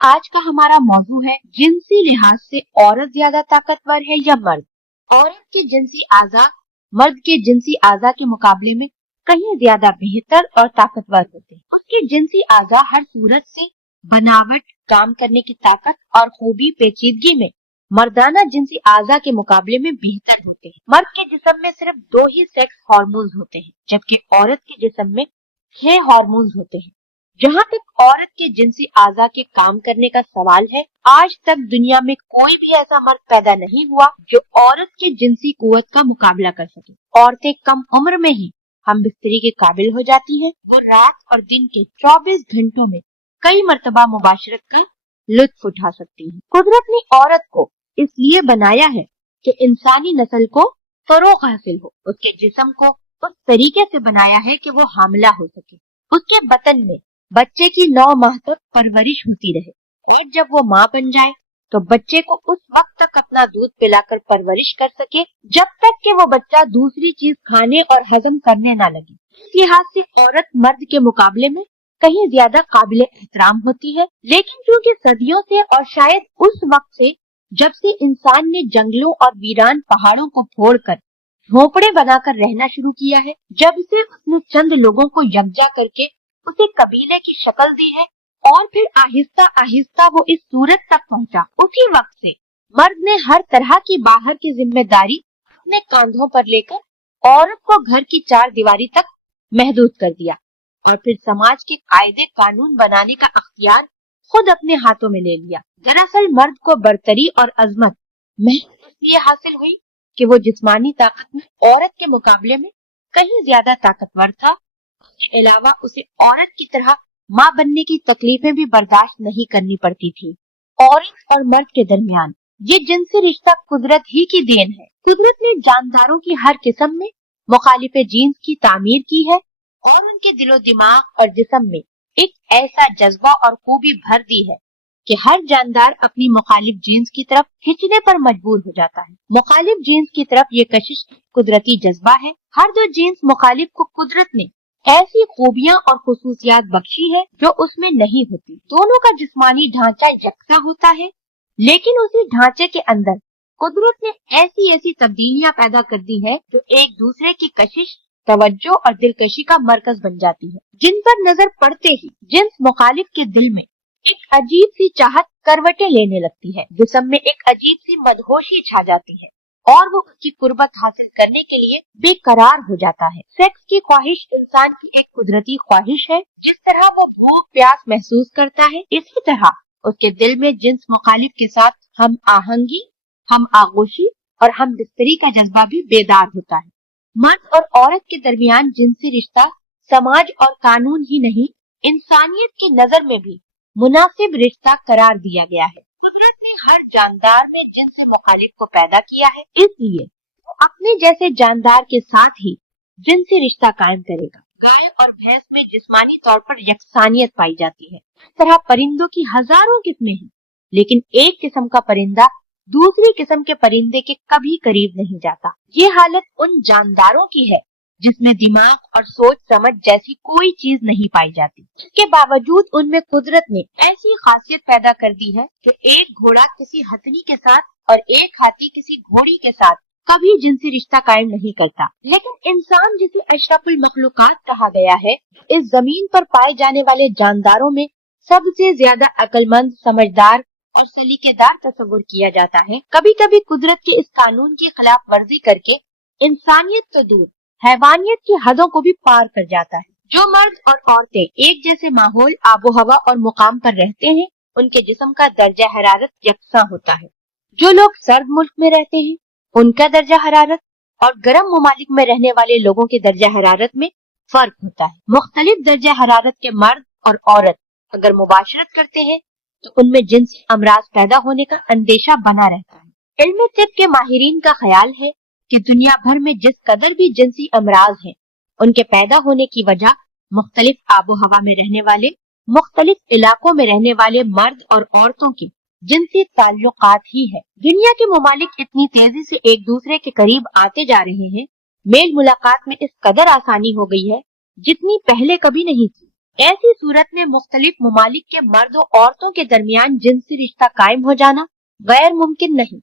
आज का हमारा मौजू है जिनसी लिहाज से औरत ज्यादा ताकतवर है या मर्द। औरत के जिनसी आज़ा मर्द के जिनसी आज़ा के मुकाबले में कहीं ज्यादा बेहतर और ताकतवर होते हैं। उसके जिनसी आज़ा हर सूरत से बनावट, काम करने की ताकत और खूबी पेचीदगी में मर्दाना जिनसी आज़ा के मुकाबले में बेहतर होते हैं। मर्द के जिस्म में सिर्फ 2 ही सेक्स हार्मोन्स होते हैं, जबकि औरत के जिस्म में 6 हार्मोन्स होते हैं। जहाँ तक औरत के जिनसी आज़ा के काम करने का सवाल है, आज तक दुनिया में कोई भी ऐसा मर्द पैदा नहीं हुआ जो औरत के जिनसी कुव्वत का मुकाबला कर सके। औरतें कम उम्र में ही हम बिस्तरी के काबिल हो जाती हैं। वो रात और दिन के 24 घंटों में कई मर्तबा मुबाशरत का लुत्फ उठा सकती हैं। कुदरत ने औरत को इसलिए बनाया है कि इंसानी नस्ल को फरोग हासिल हो। उसके जिस्म को उस तरीके से बनाया है कि वो हामिला हो सके। उसके बतन में बच्चे की 9 माह तक परवरिश होती रहे और जब वो माँ बन जाए तो बच्चे को उस वक्त तक अपना दूध पिलाकर परवरिश कर सके जब तक कि वो बच्चा दूसरी चीज खाने और हजम करने ना लगे। इस लिहाज से औरत मर्द के मुकाबले में कहीं ज्यादा काबिल एहतराम होती है। लेकिन क्योंकि सदियों से और शायद उस वक्त से जब से इंसान ने जंगलों और वीरान पहाड़ों को फोड़कर झोपड़े बनाकर रहना शुरू किया है, जब से उसने चंद लोगों को यकजा करके उसे कबीले की शक्ल दी है और फिर आहिस्ता आहिस्ता वो इस सूरत तक पहुंचा, उसी वक्त से मर्द ने हर तरह की बाहर की जिम्मेदारी अपने कांधों पर लेकर औरत को घर की 4 दीवारी तक महदूद कर दिया और फिर समाज के कायदे कानून बनाने का अख्तियार खुद अपने हाथों में ले लिया। दरअसल मर्द को बरतरी और अजमत महज इसलिए हासिल हुई कि वो जिस्मानी ताकत में औरत के मुकाबले में कहीं ज्यादा ताकतवर था। इसके अलावा उसे औरत की तरह माँ बनने की तकलीफें भी बर्दाश्त नहीं करनी पड़ती थी। औरत और मर्द के दरमियान ये जिनसी रिश्ता कुदरत ही की देन है। कुदरत ने जानदारों की हर किस्म में मुखालिफ जीन्स की तामीर की है और उनके दिलो दिमाग और जिस्म में एक ऐसा जज्बा और खूबी भर दी है कि हर जानदार अपनी मुखालिफ जीन्स की तरफ खींचने पर मजबूर हो जाता है। मुखालिफ जीन्स की तरफ ये कशिश कुदरती जज्बा है। हर 2 जीन्स मुखालिफ को कुदरत ने ऐसी खूबियां और खुसूसियात बख्शी है जो उसमें नहीं होती। दोनों का जिस्मानी ढांचा यकसा होता है, लेकिन उसी ढांचे के अंदर कुदरत ने ऐसी ऐसी तब्दीलियां पैदा कर दी है जो एक दूसरे की कशिश, तवज्जो और दिलकशी का मरकज बन जाती है, जिन पर नजर पड़ते ही जिन्स मुखालिफ के दिल में एक अजीब सी चाहत करवटें लेने लगती है। जिस्म में एक अजीब सी मदहोशी छा जाती है और वो उसकी कुर्बत हासिल करने के लिए बेकरार हो जाता है। सेक्स की ख्वाहिश इंसान की एक कुदरती ख्वाहिश है। जिस तरह वो भूख प्यास महसूस करता है, इसी तरह उसके दिल में जिन्स मुखालिफ के साथ हम आहंगी, हम आगोशी और हम बिस्तरी का जज्बा भी बेदार होता है। मर्द और औरत के दरमियान जिनसी रिश्ता समाज और कानून ही नहीं, इंसानियत की नजर में भी मुनासिब रिश्ता करार दिया गया है। कुदरत ने हर जानदार में जिनसी मुखालिफ को पैदा किया है, इसलिए वो अपने जैसे जानदार के साथ ही जिनसी रिश्ता कायम करेगा। गाय और भैंस में जिस्मानी तौर पर यकसानियत पाई जाती है। इस तरह परिंदों की हजारों किस्में हैं, लेकिन एक किस्म का परिंदा दूसरी किस्म के परिंदे के कभी करीब नहीं जाता। ये हालत उन जानदारों की है जिसमें दिमाग और सोच समझ जैसी कोई चीज नहीं पाई जाती। इसके बावजूद उनमें कुदरत ने ऐसी खासियत पैदा कर दी है कि एक घोड़ा किसी हथनी के साथ और एक हाथी किसी घोड़ी के साथ कभी जिनसी रिश्ता कायम नहीं करता। लेकिन इंसान जिसे अशरफुल मखलूकात कहा गया है, इस जमीन पर पाए जाने वाले जानदारों में सबसे ज्यादा अक्लमंद, समझदार और सलीकेदार तस्वुर किया जाता है। कभी कभी कुदरत के इस कानून की खिलाफ वर्जी करके इंसानियत तो दूर हैवानियत की हदों को भी पार कर जाता है। जो मर्द और औरतें एक जैसे माहौल, आबो हवा और मुकाम पर रहते हैं, उनके जिस्म का दर्जा हरारत यकसा होता है। जो लोग सर्द मुल्क में रहते हैं, उनका दर्जा हरारत और गर्म ममालिक में रहने वाले लोगों के दर्जा हरारत में फर्क होता है। मुख्तलिफ दर्जा हरारत के मर्द और औरत अगर मुबाशरत करते हैं तो उनमें जिनसी अमराज पैदा होने का अंदेशा बना रहता है। इल्म तिब के माहिरीन का ख्याल है कि दुनिया भर में जिस कदर भी जिनसी अमराज हैं, उनके पैदा होने की वजह मुख्तलिफ आबो हवा में रहने वाले, मुख्तलिफ इलाकों में रहने वाले मर्द और औरतों के जिनसी ताल्लुकात ही है। दुनिया के ममालिक इतनी तेजी से एक दूसरे के करीब आते जा रहे हैं, मेल मुलाकात में इस कदर आसानी हो गई है जितनी पहले कभी नहीं थी। ऐसी सूरत में मुख्तलिफ ममालिक के मर्द और औरतों के दरमियान जिनसी रिश्ता कायम हो जाना गैर मुमकिन नहीं।